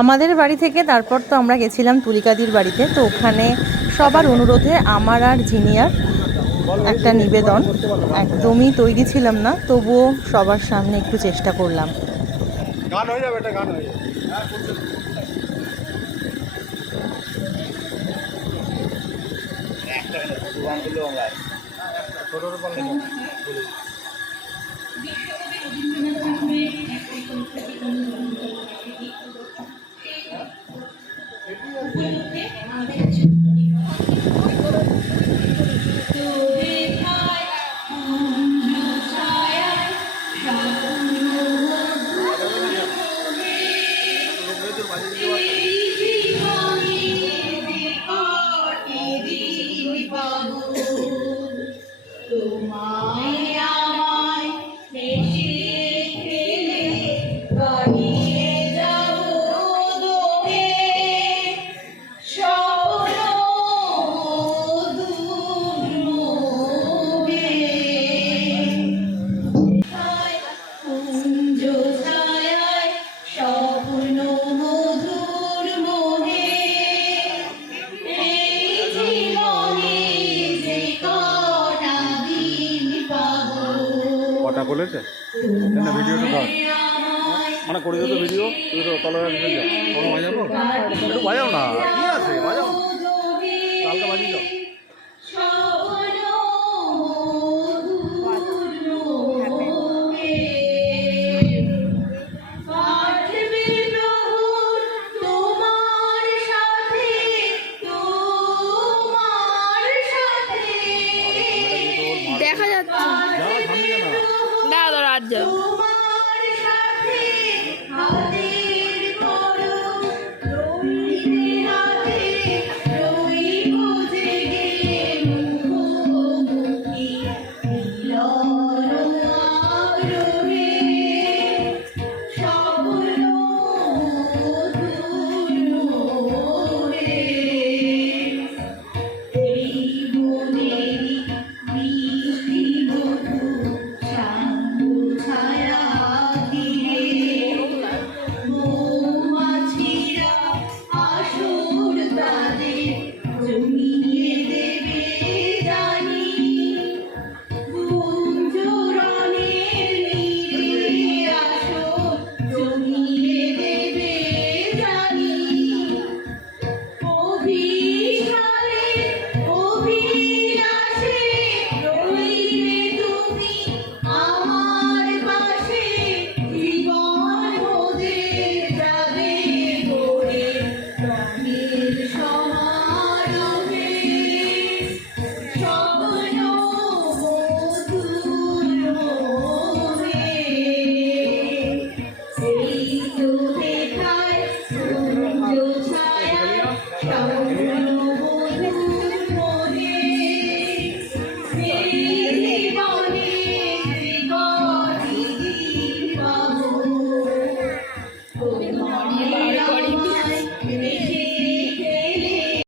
আমাদের বাড়ি থেকে তারপর তো আমরা গেছিলাম তুলিকাদির বাড়িতে, তো ওখানে সবার অনুরোধে আমার আর জিনিয়ার একটা নিবেদন। একদমই তৈরি ছিলাম না, তবুও সবার সামনে একটু চেষ্টা করলাম। mãe. কটা করেছে না ভিডিওটা ধর মানে করে দিও তো ভিডিও তুমি তো তলে কোনো বাজাবো একটু বাজাও না। কি আছে? বাজাও। কালকে বাজিয়ে সাথে দেখা যাচ্ছে। God.